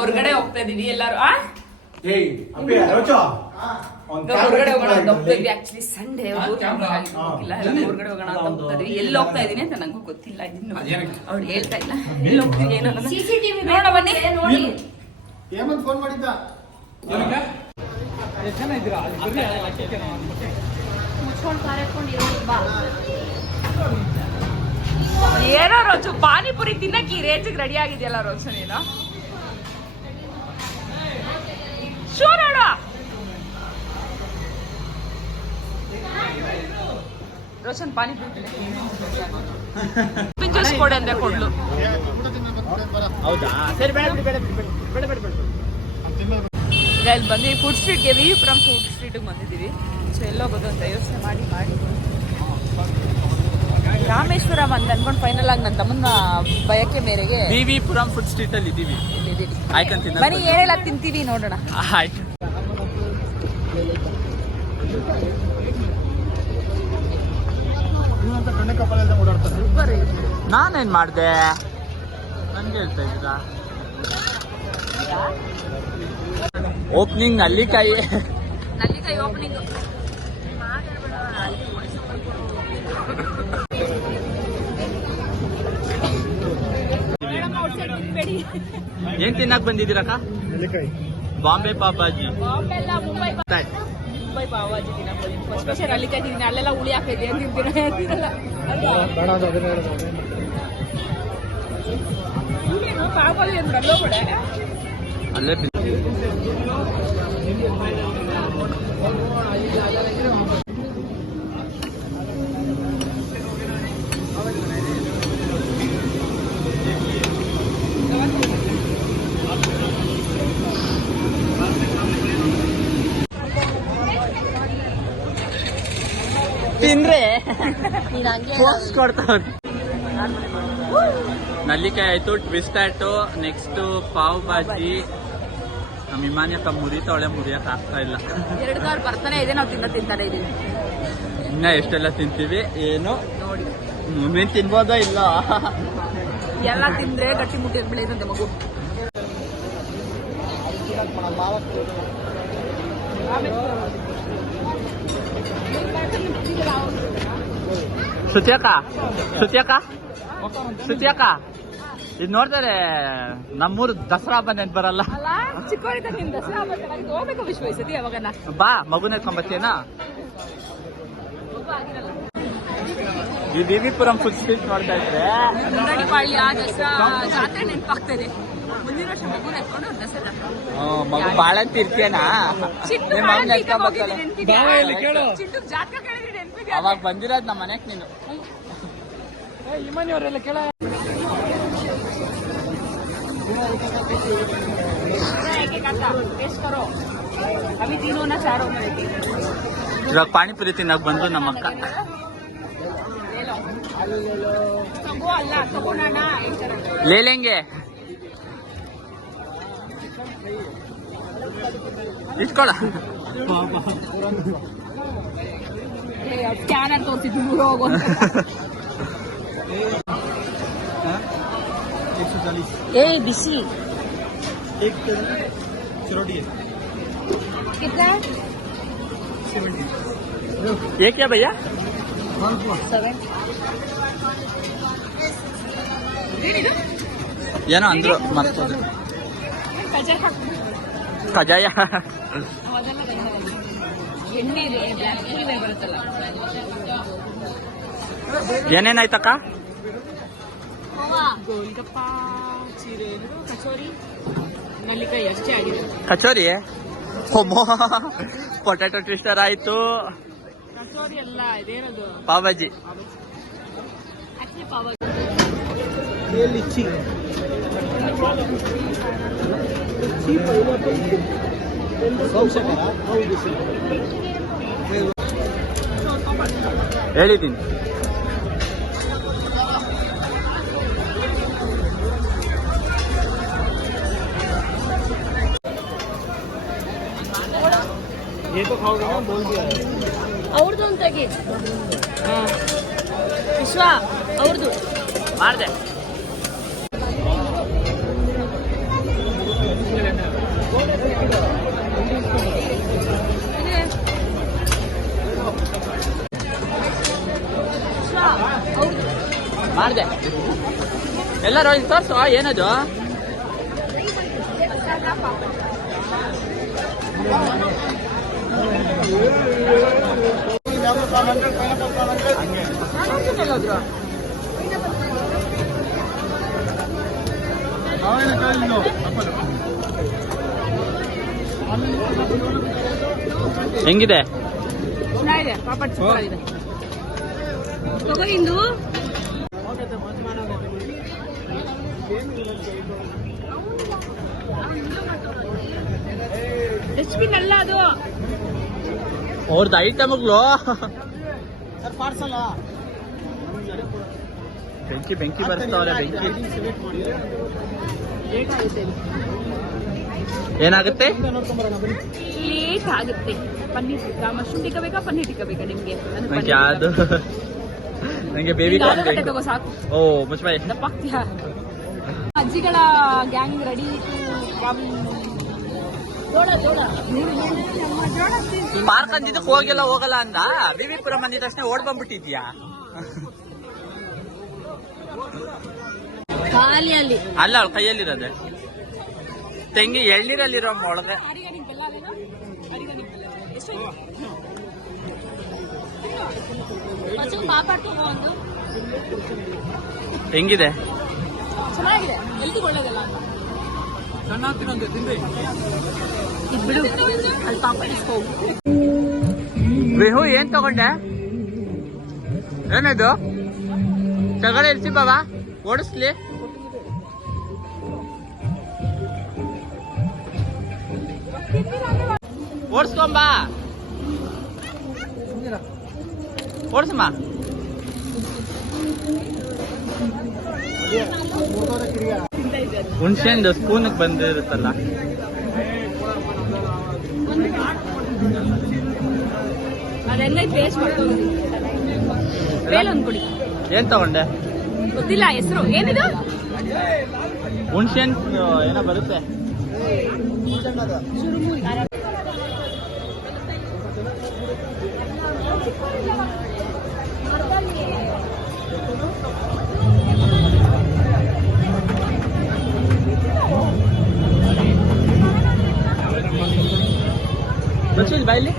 ಹೊರಗಡೆ ಹೋಗ್ತಾ ಇದೀವಿ ಎಲ್ಲಾರು ಹೊರಗಡೆ ಹೋಗೋಣ ಅಂತ ಹೋಗ್ತಾ ಇದ್ವಿ. ಆಕ್ಚುಲಿ ಸಂಡೇ ಹೋಗಿಲ್ಲ, ಹೊರಗಡೆ ಹೋಗೋಣ ಅಂತ ಹೋಗ್ತಾ ಇದೀವಿ. ಎಲ್ಲಿ ಹೋಗ್ತಾ ಇದೀನಿ ಅಂತ ನಂಗೂ ಗೊತ್ತಿಲ್ಲ, ಇನ್ನು ಅವ್ಳು ಹೇಳ್ತಾ ಇಲ್ಲ ಎಲ್ಲಿ ಹೋಗ್ತೀವಿ ಏನೋ. ನೋಡ ಬನ್ನಿ ನೋಡಿ. ಹೇಮಂತ್ ಫೋನ್ ಮಾಡಿದ್ದ. ಏನೋ ರೋಚು ಪಾನಿಪುರಿ ತಿನ್ನಕ್ಕೆ ಈ ರೇಂಜಿಗೆ ರೆಡಿ ಆಗಿದೆಯಲ್ಲ ರೋಚು ನೀನು. ಶೋ ನೋಡ ರೋಷನ್ ಪಾನಿಪುರಿ ಪಿಂಚಸ್ ಕೊಡೆ ಅಂದ್ರೆ ಕೊಡ್ಲು. ಹೌದಾ ಸರಿ, ಬೇಡ ಬೇಡ ಬೇಡ ಬೇಡ ಬೇಡ. ಈಗ ಇಲ್ಲಿ ಬಂದು ಫುಡ್ ಸ್ಟ್ರೀಟ್ಗೆ, ವಿವಿಪುರಂ ಫುಡ್ ಸ್ಟ್ರೀಟ್ಗೆ ಬಂದಿದ್ದೀವಿ. ಸೊ ಎಲ್ಲೋಗೋದು ಅಂತ ಯೋಚನೆ ಮಾಡಿ ರಾಮೇಶ್ವರಂ ಅಂತ ಅನ್ಕೊಂಡು ಫೈನಲ್ ಆಗಿ ನನ್ನ ತಮ್ಮನ ಬಯಕೆ ಮೇರೆಗೆ ವಿವಿಪುರಂ ಫುಡ್ ಸ್ಟ್ರೀಟ್ ಅಲ್ಲಿ ಇದ್ದೀವಿ. ಬನ್ನಿ ಏನೆಲ್ಲ ತಿಂತೀವಿ ನೋಡೋಣ. ಆಯ್ತು. ನಾನೇನ್ ಮಾಡ್ದೆ ನನ್ಗೆ ಹೇಳ್ತಾ ಇದ್ದೀರಾ? ಓಪನಿಂಗ್ ನಲ್ಲಿಕಾಯಿ ಓಪನಿಂಗ್. ಏನ್ ತಿನ್ನಕ್ ಬಂದಿದ್ದೀರಕ್ಕ? ಬಾಂಬೆ ಪಾಪಾಜಿ. ಮುಂಬೈ ಪಾವಾಜಿ ತಿನ್ನಕ್ ಬಂದಿದ್ದೀನಿ. ಸ್ಪೆಷಲ್ ನಲ್ಲಿಕಾಯಿ ತಿಂತೀನಿ, ಅಲ್ಲೆಲ್ಲ ಹುಳಿ ಹಾಕೈತೆ ಅಂತಿರ್ತೀರ. ಪಾವಾಜಿ ಅಂದ್ರೆ ಅಲ್ಲೋ ಕೂಡ ಅಲ್ಲೇ ತಿನ್ರೆ ಪೋಸ್ಟ್ ಕೊಡ್ತಾವ್ರಿ. ನಲ್ಲಿಕಾಯಿ ಆಯ್ತು, ಟ್ವಿಸ್ಟ್ ಆಯ್ತು, ನೆಕ್ಸ್ಟ್ ಪಾವ್ ಭಾಜಿ. ನಮ್ಮ ವಿಮಾನಕ್ಕ ಮುರಿತಾವಳೆ, ಮುರಿಯಕ್ ಆಗ್ತಾ ಇಲ್ಲ. 2 ಸಾವಿರ ಬರ್ತಾನೆ ಇದೆ, ನಾವು ತಿಂತಾನೆ ಇದೀವಿ. ಇನ್ನ ಎಷ್ಟೆಲ್ಲ ತಿಂತೀವಿ ಏನು ನೋಡಿ. ನೀನ್ ತಿನ್ಬೋದಾ ಇಲ್ಲ? ಎಲ್ಲ ತಿಂದ್ರೆ ಗಟ್ಟಿ ಮುಟ್ಟಿ ಬೆಳೆಯುತ್ತೆ ಮಗು. ಶ್ರುತಿಯಕ್ಕ ಇದು ನೋಡ್ತಾರೆ, ನಮ್ಮೂರು ದಸರಾ ಹಬ್ಬ ನೆನ್ಪು ಬರಲ್ಲ. ಚಿಕ್ಕವರಿದ್ದಾಗ ನಿಮ್ ದಸರಾ ಹಬ್ಬ ಹೋಗ್ಬೇಕು ವಿಶ್ವಸತಿ ಯಾವಾಗನ. ಬಾ ಮಗುನ ಎತ್ಕೊಂಬತ್ತೇನಾ? ಈ ವಿವಿಪುರಂ ಫುಡ್ ಸ್ಟ್ರೀಟ್ ನೋಡ್ತಾ ಇದ್ರೆ ಮುನ್ನಡಿಪಾಳ್ಯ ದಸರಾ ಜಾತ್ರೆ ನೆನಪಾಗ್ತಾ ಇದೆ. ಮುಂದಿನ ವರ್ಷ ಮಗುನ ಎತ್ಕೊಂಡು ದಸರಾ. ಮಗು ಬಾಳ ತಿರ್ತೀಯನಾ? ಅವಾಗ ಬಂದಿರೋದ್ ನಮ್ಮ ಮನೆಗ್ ನೀನು. ಮನೆಯವರೆಲ್ಲ ಕೇಳ. ಇವಾಗ ಪಾನಿಪುರಿ ತಿನ್ನಕ್ ಬಂದು ನಮ್ಮ ಅಕ್ಕ. ಲೇಲೆಂಗೆ ಇಟ್ಕೊಳ. ಸ್ಕ್ಯಾನರ್ ತೋರಿಸಿದ್ದು ಹೋಗೋ. ए बिसी एक चिरोटी है। कितना है? 70। ये क्या भैया? 7 ಏನೋ ಅಂದ್ರು ಮರ್ತೋದು. ಕಜಾಯ ಏನೇನಾಯ್ತಕ್ಕ? ಗೋಲ್ಗಪ್ಪ, ಚೀರೆ, ಕಚೋರಿ, ನಲ್ಲಿಕಾಯಿ ಅಷ್ಟೇ ಆಗಿದೆ. ಕಚೋರಿ ಪೊಟ್ಯಾಟೊ ಟ್ವಿಸ್ಟರ್ ಆಯ್ತು. ಕಚೋರಿ ಎಲ್ಲ ಇದೇನದು ಪಾವಜಿ. ಆಕ್ಚುಲಿ ಪಾವಜಿ ಹೇಳಿದ್ದೀನಿ. ಅವ್ರದ್ದು ಅಂತಾಗಿ ವಿಶ್ವ ಅವ್ರದ್ದು ಮಾಡಿದೆ. ಮಾಡಿದೆ ಎಲ್ಲರೂ ಇಲ್ಲಿ ತೋರ್ಸು ಏನದು ಹೆಂಗಿದೆ ಚೆನ್ನಾಗಿದೆ ಪಾಪಡ್ ಸೂಪರ್ ಆಗಿದೆ ತಗೋ ಇಂದು ಡಸ್ಟ್ಬಿನ್ ಅಲ್ಲ ಅದು ಅವ್ರದ್ದು ಐಟಮ್ಗಳು ಸರ್ ಪಾರ್ಸಲ್ ಬೆಂಕಿ ಬೆಂಕಿ ಬರ್ತಾವ್ರೆ ಬೆಂಕಿ ಏನಾಗುತ್ತೆ ಲೇಟ್ ಆಗುತ್ತೆ ಪನ್ನೀರ್ ಟಿಕ್ಕಾ ಮಶ್ರೂಮ್ ಟಿಕ್ಕಾ ಬೇಕಾ ಪನ್ನೀರ್ ಟಿಕ್ಕಾ ಬೇಕಾ ನಿಮ್ಗೆ ನಂಗೆ ಯಾವುದು ನಂಗೆ ಬೇಬಿ ಕಾರ್ನ್ ಬೇಕು ತಗೋ ಸಾಕು ಓ ಮುಚ್ಬಾಯ್ ದಪ್ಪಾಗ್ತೀಯಾ ಅಜ್ಜಿಗಳ ಗ್ಯಾಂಗ್ ರೆಡಿ ಪಾರ್ಕ್ ಅಂದಿದ್ದಕ್ಕೆ ಹೋಗಲ್ಲ ಅಂದ ವಿವಿಪುರಂ ಅಂದಿದ ತಕ್ಷಣ ಓಡ್ ಬಂದ್ಬಿಟ್ಟಿದ್ಯಾ ಖಾಲಿ ಅಲ್ಲಿ ಅಲ್ಲ ಅವಳ ಕೈಯಲ್ಲಿರೋದೆ ತೆಂಗಿ ಎಳ್ನೀರಲ್ಲಿರೋ ಒಳಗೆ ಹೆಂಗಿದೆ ಚೆನ್ನಾಗಿದೆ ಎಲ್ಗೂ ಒಳ್ಳೇದಲ್ಲ ಇಬ್ಬಿಡು ಅಲ್ಲಿ ಪಾಪಡ್ ಇಸ್ಕೋ ವಿಹು ಏನ್ ತಗೊಂಡೆ ಏನದು ತಗಡೆ ಇರ್ಸಿ ಬಾಬಾ ಓಡಿಸ್ಲಿ ಓಡಿಸ್ಕೊಂಬ ಓಡಿಸಮ್ಮ ಹುಣ್ಸೆಂದು ಸ್ಪೂನ್ ಬಂದಿರುತ್ತಲ್ಲ ಅದೆಲ್ಲ ಟೇಸ್ಟ್ ಮಾಡ್ಕೊಂಡು ಬೇಲೊಂದು ಕೊಡಿ ಏನ್ ತಗೊಂಡೆ ಗೊತ್ತಿಲ್ಲ ಹೆಸರು ಏನಿದು ಹುಣ್ಸೆನ್ ಏನೋ ಬರುತ್ತೆ ಬಚ್ಚಿಲ್ ಬಾಯ್ಲಿ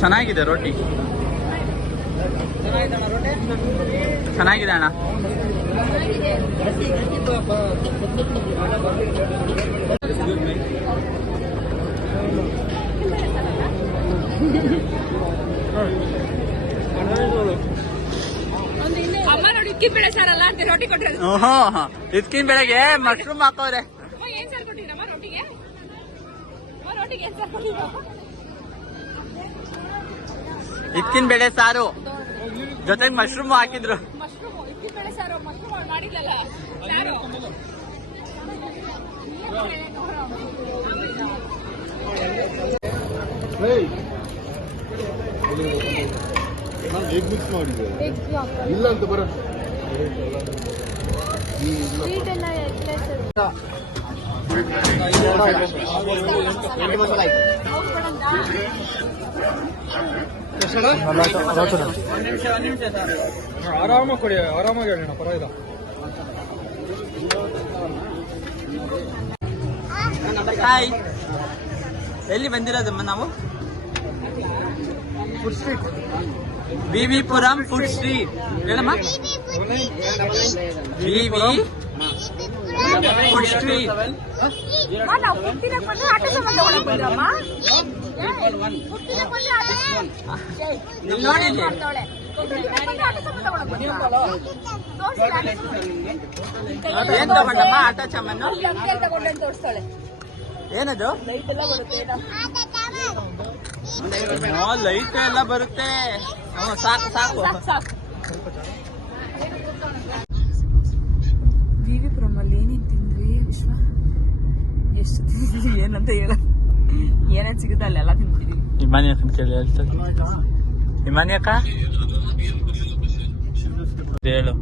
ಚೆನ್ನಾಗಿದೆ ರೋಟಿ ಚೆನ್ನಾಗಿದೆ ಅಣ್ಣ ಅಮ್ಮ ನೋಡಿ ಇಕ್ಕಿ ಬೇಳೆ ಸಾರಲ್ಲ ಅಂತ ರೋಟಿ ಕೊಟ್ಟರೆ ಇದ್ಕಿನ್ ಬೆಳಗ್ಗೆ ಮಶ್ರೂಮ್ ಹಾಕೋರೆ ಏನ್ ಸಾರ್ ಕೊಟ್ಟಿರಮ್ಮ ರೋಟಿಗೆ ರೋಟಿಗೆ ಏನ್ ಸಾರ್ ಕೊಟ್ಟಿರಮ್ಮ ಇದ್ಕಿನ್ ಬೆಳೆ ಸಾರು ಜೊತೆಗೆ ಮಶ್ರೂಮ್ ಹಾಕಿದ್ರು ಮಶ್ರೂಮ್ ಇಕ್ಕಿ ಬೇಳೆ ಸಾರು ಮಶ್ರೂಮ್ ಮಾಡಿಲ್ಲಲ್ಲ ಸಾರು ನಾನು ಎಗ್ ಮಿಕ್ಸ್ ಮಾಡಿದ್ದೆ ಇಲ್ಲ ಅಂತ ಬರ ಆರಾಮಾಗಿ ಕೊಡಿ ಆರಾಮಾಗಿ ಹೇಳೋಣ ಪರವಾಗಿಲ್ಲ ಹಾಯ್ ಎಲ್ಲಿ ಬಂದಿರೋದಮ್ಮ ನಾವು food street VV Puram food street ಹೇಳಮ್ಮ ವಿವಿ ಫುಡ್ ಸ್ಟ್ರೀಟ್ ನಾವು ಹುಟ್ಟಿನ ಬಂದು ಆಟೋ ಸಾಮಾನು ತಗೊಳಕ್ ಬಂದ್ರಮ್ಮ ಹುಟ್ಟಿನ ಬಂದು ಇಲ್ಲಿ ನೋಡಿ ಇಲ್ಲಿ. ಆಟೋ ಸಾಮಾನು ತಗೊಳಕ್ ಬಂದ್ರ ಏನ್ ತಗೊಂಡಮ್ಮ ಆಟ ಸಾಮಾನು ತಗೊಂಡೆ ತೋರಿಸ್ತಾಳೆ ಏನದು ಲೈಟ್ ಎಲ್ಲ ಬರುತ್ತೆ ಲೈಟ್ ಎಲ್ಲ ಬರುತ್ತೆ. ಸಾಕು ಸಾಕು. ವಿವಿಪುರಮಲ್ಲಿ ಏನೇನು ತಿಂದ್ವಿ ವಿಶ್ವ? ಎಷ್ಟು ತಿಂದ್ವಿ ಏನಂತ ಹೇಳ, ಏನೇನು ಸಿಗುತ್ತೆ ಅಲ್ಲೆಲ್ಲ ತಿಂದ್ಬಿಟ್ಟಿದ್ವಿ. ಹಿಮಾನಿಯಕ್ಕನ ಕೇಳಿ ಹೇಳ್ತಾರೆ. ಹಿಮಾನಿಯಕ್ಕ ಹೇಳು.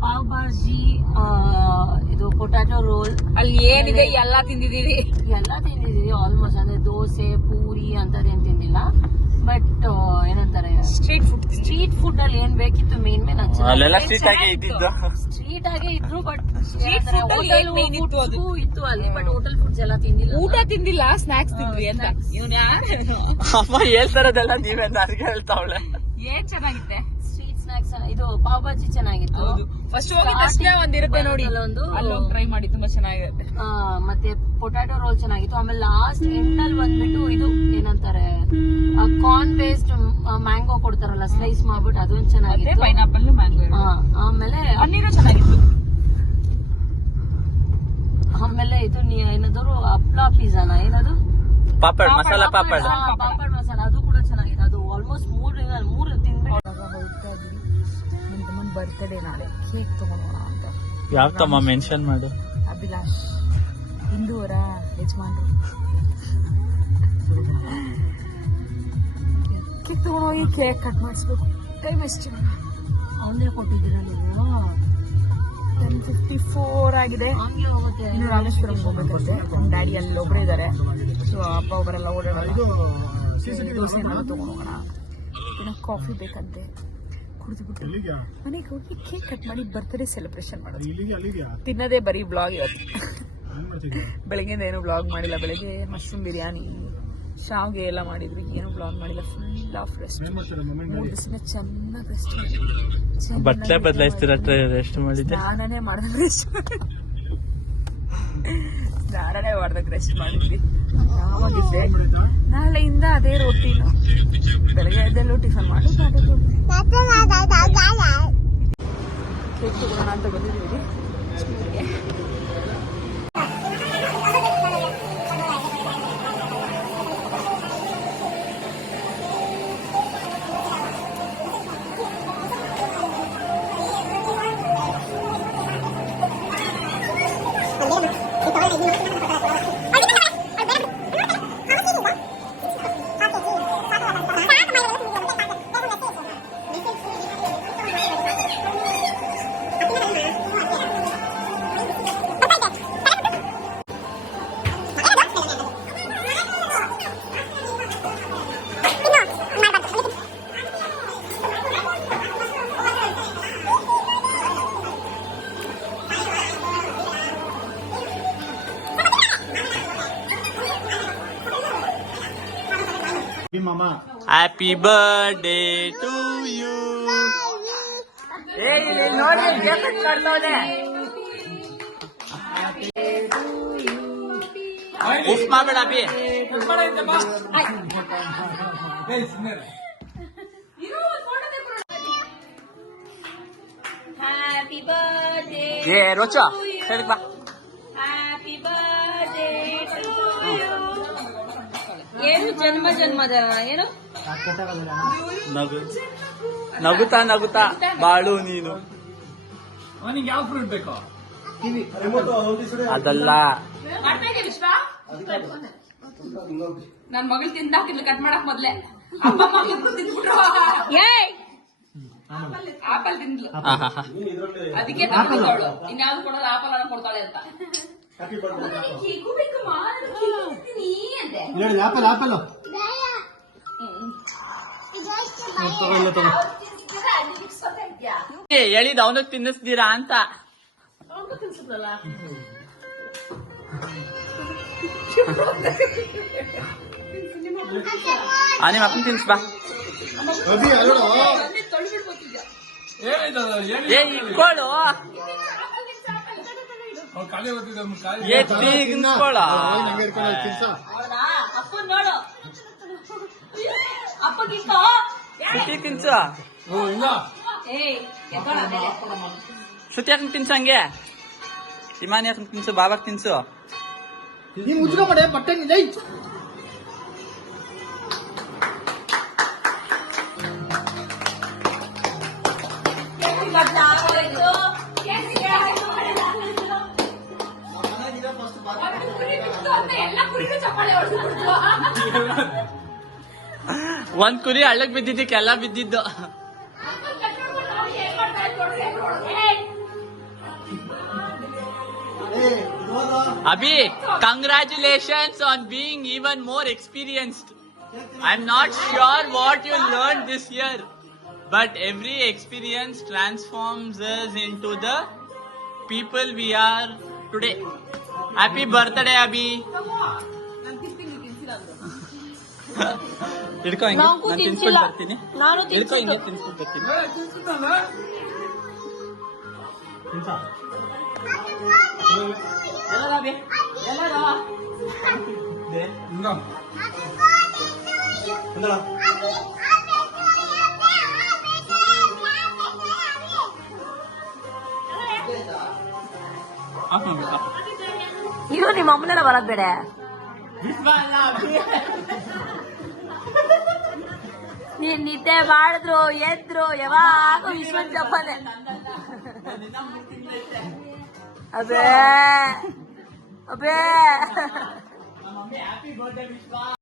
ಪಾವ್ ಭಾಜಿ, ಇದು ಪೊಟ್ಯಾಟೊ ರೋಲ್, ಅಲ್ಲಿ ಏನಿದೆ ಎಲ್ಲ ತಿಂದಿದೀವಿ. ಎಲ್ಲ ತಿಂದಿದೀವಿ ಆಲ್ಮೋಸ್ಟ್. ಅಂದ್ರೆ ದೋಸೆ ಪೂರಿ ಅಂತದೇನ್ ತಿಂದಿಲ್ಲ. ಬಟ್ ಏನಂತಾರೆ, ಸ್ಟ್ರೀಟ್ ಫುಡ್ ಅಲ್ಲಿ ಏನ್ ಬೇಕಿತ್ತು ಮೇನ್ ಅಲ್ಲೆಲ್ಲ ಸ್ಟ್ರೀಟ್ ಆಗೇ ಇದ್ದಿದ್ದು. ಸ್ಟ್ರೀಟ್ ಆಗೇ ಇದ್ರು. ಬಟ್ ಇತ್ತು ಇತ್ತು ಅಲ್ಲಿ. ಬಟ್ ಹೋಟೆಲ್ ಫುಡ್ಸ್ ಎಲ್ಲ ತಿಂದಿಲ್ಲ. ಊಟ ತಿಂದಿಲ್ಲ, ಸ್ನಾಕ್ಸ್ ತಿಂದ್ವಿ ಅಂತ. ಅಮ್ಮ ಹೇಳ್ತಾರದೆಲ್ಲ ನೀವೇ ನನಗೆ ಹೇಳ್ತಾವಳೆ. ಏನ್ ಚೆನ್ನಾಗಿತ್ತೆ ಸ್ಟ್ರೀಟ್ ಸ್ನಾಕ್ಸ್. ಇದು ಪಾವ್ ಭಾಜಿ ಚೆನ್ನಾಗಿತ್ತು. ಫಸ್ಟ್ ಹೋಗಿದ ತಕ್ಷಣ ಒಂದಿರುತ್ತೆ ನೋಡಿ, ಅಲ್ಲೊಂದು ಟ್ರೈ ಮಾಡಿ, ತುಂಬಾ ಚೆನ್ನಾಗಿರುತ್ತೆ. ಮತ್ತೆ ಪೊಟ್ಯಾಟೊ ರೋಲ್ ಚೆನ್ನಾಗಿತ್ತು. ಆಮೇಲೆ ಲಾಸ್ಟ್ ಎಂಡ್ ಅಲ್ಲಿ ಬಂದ್ಬಿಟ್ಟು ಇದು ಏನಂತಾರೆ, ಕಾರ್ನ್ ಬೇಸ್ಡ್ ಮ್ಯಾಂಗೋ ಕೊಡ್ತಾರಲ್ಲ ಸ್ಲೈಸ್ ಮಾಡ್ಬಿಟ್ಟು, ಅದೊಂದು ಚೆನ್ನಾಗಿತ್ತು. Pineapple mango. ಆಮೇಲೆ ಪನ್ನೀರು ಚೆನ್ನಾಗಿತ್ತು. ಆಮೇಲೆ ಇದು ಏನಾದ್ರು ಹಪ್ಳ ಪಿಜ್ಜಾನ ಏನದು, ಪಾಪಡ್ ಮಸಾಲ ಪಾಪಡ್. ಪಾಪಡ್ ಮಸಾಲ, ಅದು ಕೂಡ ಚೆನ್ನಾಗಿದೆ. ಅದು ಆಲ್ಮೋಸ್ಟ್ ಮೂರು ತಿಂದ್ಬಿಟ್ಟು ಹೋಗ್ತಾ ಇದ್ವಿ. ನನ್ನ ತಮ್ಮನ ಬರ್ತ್ಡೇ ನಾಳೆ, ಕೇಕ್ ತಗೊಂಡೋಣ ಅಂತ. ಯಾವ ತಮ್ಮ ಮೆನ್ಷನ್ ಮಾಡು. ಅಭಿಲಾಷ್, ಹಿಂದೂವರ ಯಜಮಾನ್ರು. ಕೇಕ್ ತಗೊಂಡೋಗಿ ಕೇಕ್ ಕಟ್ ಮಾಡಿಸ್ಬೇಕು. ಟೈಮ್ ಎಷ್ಟು? ಅವನೇ ಕೊಟ್ಟಿದ್ದೀರ ನೀವು? 10:54 ಆಗಿದೆ. ಹಂಗೆ ಹೋಗುತ್ತೆ. ಇನ್ನು ರಾಮೇಶ್ವರಂ ಹೋಗ್ಬೇಕಂತೆ. ನಮ್ಮ ಡ್ಯಾಡಿ ಅಲ್ಲಿ ಒಬ್ಬರು ಇದ್ದಾರೆ. ಸೊ ಅಪ್ಪ ಒಬ್ಬರೆಲ್ಲ ಓಡಾಡೋಣ. ದೋಸೆ ಏನಾದ್ರು ತಗೊಂಡು ಹೋಗೋಣ. ಇನ್ನು ಕಾಫಿ ಬೇಕಂತೆ, ಕುಡಿದ್ಬಿಟ್ಟು ಮನೆಗೆ ಹೋಗಿ ಕೇಕ್ ಕಟ್ ಮಾಡಿ ಬರ್ತ್ಡೇ ಸೆಲೆಬ್ರೇಷನ್ ಮಾಡೋದು. ತಿನ್ನೋದೇ ಬರೀ ಬ್ಲಾಗ್ ಇವತ್ತು. ಬೆಳಗ್ಗೆಯಿಂದ ಏನು ಬ್ಲಾಗ್ ಮಾಡಿಲ್ಲ. ಬೆಳಗ್ಗೆ ಮಶ್ರೂಮ್ ಬಿರಿಯಾನಿ, ಶಾವ್ಗೆ ಎಲ್ಲ ಮಾಡಿದ್ವಿ. ಏನು ಬ್ಲಾಗ್ ಮಾಡಿಲ್ಲ. Full of rest. 3 ದಿವಸ ಚೆನ್ನಾಗಿ ರೆಸ್ಟ್ ಮಾಡಿ. ಬಟ್ಲೆ ಬದಲಾಯಿಸ್ತೀರ ರೆಸ್ಟ್ ಮಾಡಿದ್ದೆ. ನಾನೇ ಮಾಡ್ದಾಗ ರೆಸ್ಟ್ ಮಾಡಿದ್ವಿ. ಆರಾಮಾಗಿದ್ದೆ. ನಾಳೆಯಿಂದ ಅದೇ ರೊಟೀನು. ಬೆಳಗ್ಗೆ ಎದ್ದೆಲ್ಲೂ ಟಿಫನ್ ಮಾಡಿ ಕೇಕ್ ತಗೊಳ್ಳೋಣ ಅಂತ ಬಂದಿದ್ದೀವಿ. Happy birthday to you. ಉಫ್ ಮಾಡಬೇಡ ಅಭಿ. ಹ್ಯಾಪಿ ಬರ್ಡೇ ಏ ರೋಚ ಸರಿ ಬಾ. Happy birthday to you. ಏನು ಜನ್ಮದ ಏನು ನಗು ನಗುತ್ತಾ ನಗುತ್ತಾ ಬಾಳು ನೀನು. ಯಾವ ಫ್ರೂಟ್ ಬೇಕೋ? ಅದಲ್ಲ, ನನ್ ಮಗಳು ತಿಂದಾಕಿಲ್ಲ ಕಟ್ ಮಾಡಕ್ ಮೊದ್ಲೆ. ಅಮ್ಮ ಮಗಳು ತಿಂದ್ಬಿಟ್ರು. ಆಪಲ್ ತಿಂದ್ಲು. ಅದಕ್ಕೆ ತಗೊಂಡವಳು. ಇನ್ಯಾವ್ದು ಕೊಡೋದು ಆಪಲ್ ಅನ್ನ ಕೊಡ್ತಾಳೆ ಅಂತ. ಹೇಳಿದ ಅವನಿಗೆ ತಿನ್ನಿಸ್ತೀರಾ ಅಂತ. ನಿಮ್ಮ ಅಪ್ಪನ ತಿನ್ಸ್ ಬಾ. ಏ ಇಟ್ಕೊಳ್ಳು. ಏ ತಿನ್ಸ್ಕೊಳ್ಳ. ಶ್ರುತಿ ತಿನ್ಸು. ಶ್ರುತಿ ಯಾಕಂತ ತಿನ್ಸು ಹಂಗೆ. ಇಮಾನ್ ಯಾಕಂತ ತಿನ್ಸು. ಬಾಬಾಕ್ ತಿನ್ಸು. ಒಂದ್ ಕುರಿ ಹಳ್ಳಕ್ ಬಿದ್ದಿದ್ದಕ್ಕೆಲ್ಲ ಬಿದ್ದಿದ್ದು. Abhi, congratulations on being even more experienced. I'm not sure what you learned this year, but every experience transforms us into the people we are today. Happy birthday, Abhi. ಹಿಡ್ಕೊ ಹಿಂಗೆ, ನಂಗೂ ನಾನು ತಿನ್ಸಿಲ್ಲ. ತಿನ್ಸ್ಕೊಂಡು ಬರ್ತೀನಿ. ನಾನು ಹಿಡ್ಕೊ ಹಿಂಗೆ ತಿನ್ಸಿದ್ದು. ತಿನ್ಸ್ಕೊಂಡು ಬರ್ತೀನಿ. ಇದು ನಿಮ್ಮ ಅಮ್ಮನೆಲ್ಲ ಬರದ್ ಬೇಡ. ನೀನ್ ನಿದ್ದೆ ಮಾಡಿದ್ರು ಎದ್ರು ಯಾವಾಗ ವಿಶ್ವನ್ ಜಪನೆ. ಅಬೇ ಅಬೇ